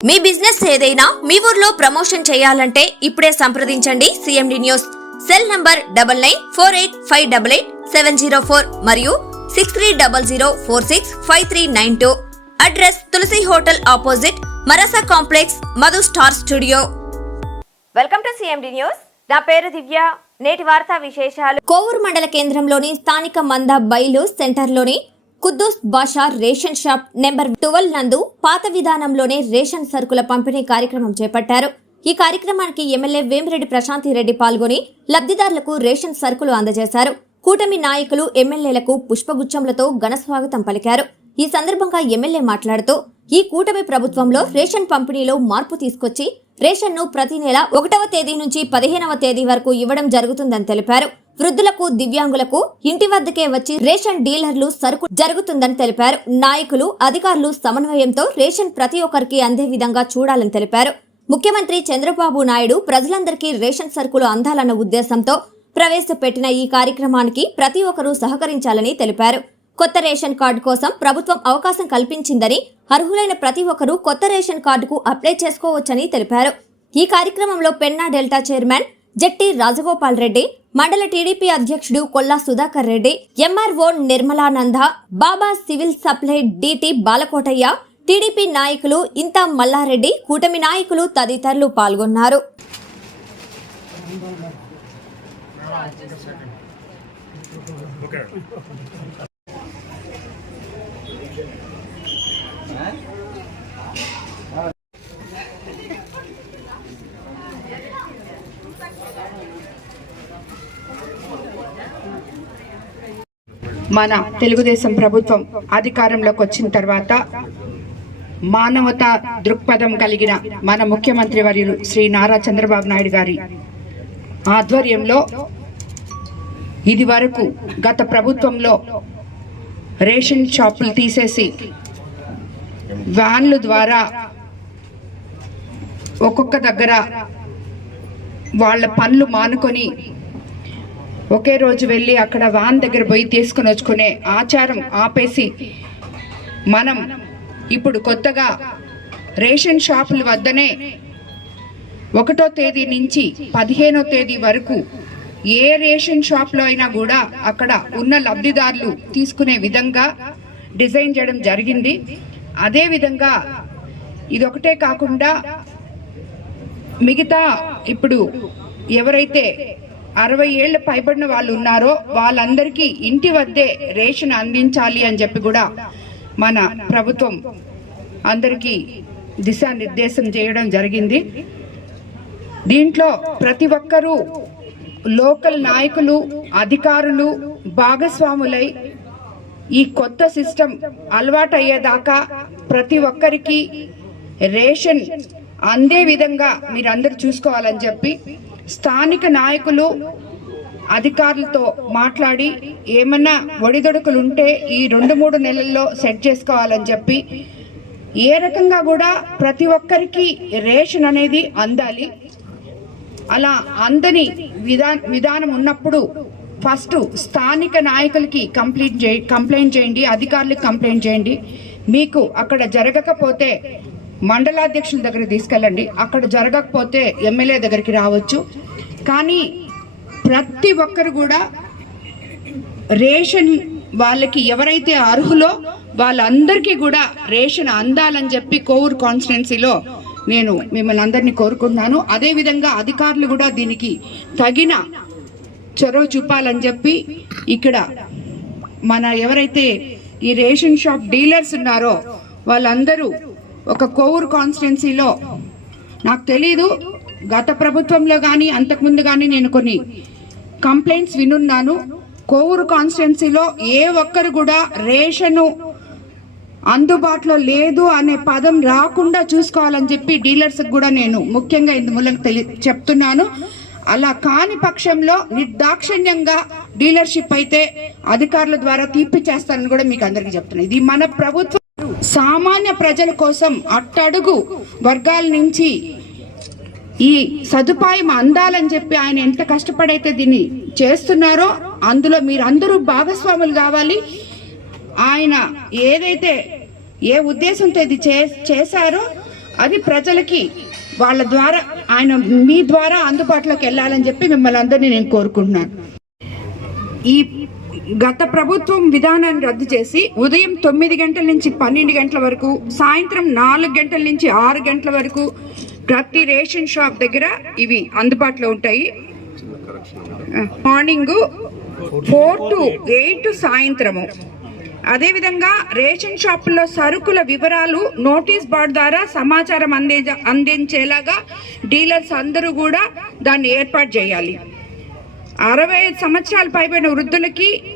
మీ business ఏదైనా మీ ఊర్లో promotion చేయాలంటే ఇప్పుడే సంప్రదించండి CMD news cell number double nine four eight five double eight seven zero four మరియు six three double zero four six five three nine two address Tulasi hotel opposite Marasa complex Madhu star studio welcome to CMD news నా పేరు దివ్య. నేటి వార్తా విశేషాలు. కోవూరు మండల కేంద్రంలోని స్థానిక మంద బైలు సెంటర్లోని Kuddus Basha ration shop number twelve నందు పాత విధానంలోనే రేషన్ సరుకుల పంపిణీ కార్యక్రమం చేపట్టారు. ఈ కార్యక్రమానికి ఎమ్మెల్యే వేమిరెడ్డి ప్రశాంతి రెడ్డి పాల్గొని లబ్ధిదారులకు రేషన్ సరుకులు అందజేశారు. కూటమి నాయకులు ఎమ్మెల్యేలకు పుష్పగుచ్చంలతో ఘన స్వాగతం పలికారు. ఈ సందర్భంగా ఎమ్మెల్యే మాట్లాడుతూ ఈ కూటమి ప్రభుత్వంలో రేషన్ పంపిణీలో మార్పు తీసుకొచ్చి రేషన్ను ప్రతి నెల ఒకటవ తేదీ నుంచి పదిహేనవ తేదీ వరకు ఇవ్వడం జరుగుతుందని తెలిపారు. వృద్ధులకు దివ్యాంగులకు ఇంటి వద్దకే వచ్చి రేషన్ డీలర్లు సరుకు జరుగుతుందని తెలిపారు. నాయకులు అధికారులు సమన్వయంతో రేషన్ ప్రతి ఒక్కరికి అందే విధంగా చూడాలని తెలిపారు. ముఖ్యమంత్రి చంద్రబాబు నాయుడు ప్రజలందరికీ రేషన్ సరుకులు అందాలన్న ఉద్దేశంతో ప్రవేశపెట్టిన ఈ కార్యక్రమానికి ప్రతి ఒక్కరూ సహకరించాలని తెలిపారు. కొత్త రేషన్ కార్డు కోసం ప్రభుత్వం అవకాశం కల్పించిందని అర్హులైన ప్రతి ఒక్కరూ కొత్త రేషన్ కార్డుకు అప్లై చేసుకోవచ్చని తెలిపారు. ఈ కార్యక్రమంలో పెన్నా డెల్టా చైర్మన్ జట్టి రాజగోపాల్ రెడ్డి మండల టీడీపీ అధ్యక్షుడు Kolla Sudhakar Reddy MRO Nirmalananda Baba civil supply DT Balakotaiah TDP నాయకులు ఇంత మల్లారెడ్డి కూటమి నాయకులు తదితరులు పాల్గొన్నారు. మన తెలుగుదేశం ప్రభుత్వం అధికారంలోకి వచ్చిన తర్వాత మానవత దృక్పథం కలిగిన మన ముఖ్యమంత్రి వర్యులు శ్రీ నారా చంద్రబాబు నాయుడు గారి ఆధ్వర్యంలో ఇది వరకు గత ప్రభుత్వంలో రేషన్ షాపులు తీసేసి వ్యాన్లు ద్వారా ఒక్కొక్క దగ్గర వాళ్ళ పనులు మానుకొని ఒకే రోజు వెళ్ళి అక్కడ వాన్ దగ్గర పోయి తీసుకుని వచ్చుకునే ఆచారం ఆపేసి మనం ఇప్పుడు కొత్తగా రేషన్ షాపుల వద్దనే ఒకటో తేదీ నుంచి పదిహేనో తేదీ వరకు ఏ రేషన్ షాప్లో అయినా కూడా అక్కడ ఉన్న లబ్ధిదారులు తీసుకునే విధంగా డిజైన్ చేయడం జరిగింది. అదే విధంగా ఇదొకటే కాకుండా మిగతా ఇప్పుడు ఎవరైతే అరవై ఏళ్ళు పైబడిన వాళ్ళు ఉన్నారో వాళ్ళందరికీ ఇంటి వద్దే రేషన్ అందించాలి అని చెప్పి కూడా మన ప్రభుత్వం అందరికీ దిశానిర్దేశం చేయడం జరిగింది. దీంట్లో ప్రతి ఒక్కరూ లోకల్ నాయకులు అధికారులు భాగస్వాములై ఈ కొత్త సిస్టమ్ అలవాటు అయ్యేదాకా ప్రతి ఒక్కరికి రేషన్ అందే విధంగా మీరందరూ చూసుకోవాలని చెప్పి స్థానిక నాయకులు అధికారులతో మాట్లాడి ఏమన్నా ఒడిదొడుకులు ఉంటే ఈ రెండు మూడు నెలల్లో సెట్ చేసుకోవాలని చెప్పి ఏ రకంగా కూడా ప్రతి ఒక్కరికి రేషన్ అనేది అందాలి. అలా అందని విధా విధానం ఉన్నప్పుడు ఫస్ట్ స్థానిక నాయకులకి కంప్లీట్ చే కంప్లైంట్ చేయండి అధికారులకు కంప్లైంట్ చేయండి. మీకు అక్కడ జరగకపోతే మండలాధ్యక్షుల దగ్గర తీసుకెళ్ళండి. అక్కడ జరగకపోతే ఎమ్మెల్యే దగ్గరికి రావచ్చు. కానీ ప్రతి ఒక్కరు కూడా రేషన్ వాళ్ళకి ఎవరైతే అర్హులో వాళ్ళందరికీ కూడా రేషన్ అందాలని చెప్పి కోవూరు కాన్స్టిట్యున్సీలో నేను మిమ్మల్ని అందరినీ కోరుకుంటున్నాను. అదేవిధంగా అధికారులు కూడా దీనికి తగిన చొరవ చూపాలని చెప్పి ఇక్కడ మన ఎవరైతే ఈ రేషన్ షాప్ డీలర్స్ ఉన్నారో వాళ్ళందరూ ఒక కోవూరు కాన్స్టిట్యున్సీలో. నాకు తెలీదు గత ప్రభుత్వంలో కానీ అంతకుముందు కానీ నేను కొన్ని కంప్లైంట్స్ వినున్నాను. కోవూరు కాన్స్టిట్యున్సీలో ఏ ఒక్కరు కూడా రేషను అందుబాటులో లేదు అనే పదం రాకుండా చూసుకోవాలని చెప్పి డీలర్స్కి కూడా నేను ముఖ్యంగా ఇందుమూలకు తెలి చెప్తున్నాను. అలా కాని పక్షంలో నిర్దాక్షిణ్యంగా డీలర్షిప్ అయితే అధికారుల ద్వారా తీర్పు చేస్తారని కూడా మీకు అందరికీ చెప్తున్నాను. ఇది మన ప్రభుత్వం సామాన్య ప్రజల కోసం అట్టడుగు వర్గాల నుంచి ఈ సదుపాయం అందాలని చెప్పి ఆయన ఎంత కష్టపడైతే దీన్ని చేస్తున్నారో అందులో మీరు అందరూ భాగస్వాములు కావాలి. ఆయన ఏదైతే ఏ ఉద్దేశంతో ఇది చే చేశారో అది ప్రజలకి వాళ్ళ ద్వారా ఆయన మీ ద్వారా అందుబాటులోకి వెళ్ళాలని చెప్పి మిమ్మల్ని అందరినీ నేను కోరుకుంటున్నాను. ఈ గత ప్రభుత్వం విధానాన్ని రద్దు చేసి ఉదయం తొమ్మిది గంటల నుంచి పన్నెండు గంటల వరకు సాయంత్రం నాలుగు గంటల నుంచి ఆరు గంటల వరకు ప్రతి రేషన్ షాప్ దగ్గర ఇవి అందుబాటులో ఉంటాయి. మార్నింగ్ ఫోర్ టు ఎయిట్ సాయంత్రము. అదేవిధంగా రేషన్ షాపుల్లో సరుకుల వివరాలు నోటీస్ బోర్డు ద్వారా సమాచారం అందే అందించేలాగా డీలర్స్ అందరూ కూడా దాన్ని ఏర్పాటు చేయాలి. అరవై ఐదు సంవత్సరాలు పైబడిన వృద్ధులకి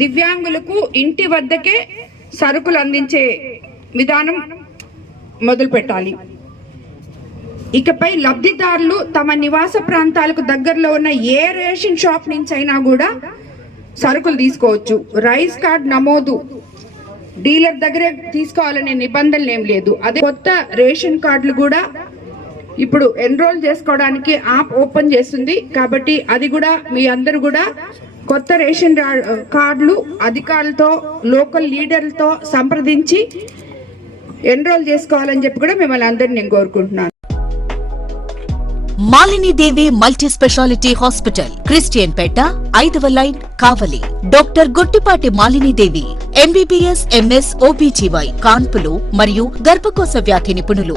దివ్యాంగులకు ఇంటి వద్దకే సరుకులు అందించే విధానం మొదలు పెట్టాలి ఇకపై లబ్ధిదారులు తమ నివాస ప్రాంతాలకు దగ్గరలో ఉన్న ఏ రేషన్ షాప్ నుంచి అయినా కూడా సరుకులు తీసుకోవచ్చు. రైస్ కార్డ్ నమోదు డీలర్ దగ్గరే తీసుకోవాలనే నిబంధనలు ఏం లేదు. అదే కొత్త రేషన్ కార్డులు కూడా ఇప్పుడు ఎన్రోల్ చేసుకోవడానికి యాప్ ఓపెన్ చేస్తుంది కాబట్టి అది కూడా మీ అందరు కూడా కొత్త రేషన్ కార్డులు అధికారులతో లోకల్ లీడర్లతో సంప్రదించి ఎన్రోల్ చేసుకోవాలని చెప్పి కూడా మిమ్మల్ని అందరిని నేను కోరుకుంటున్నాను. Malinidevi multi speciality hospital Christian Peta ఐదవ line Kavali. Doctor Guttipati Malinidevi MBBS MS OBGY కాన్పులు మరియు గర్భకోశ వ్యాధి నిపుణులు.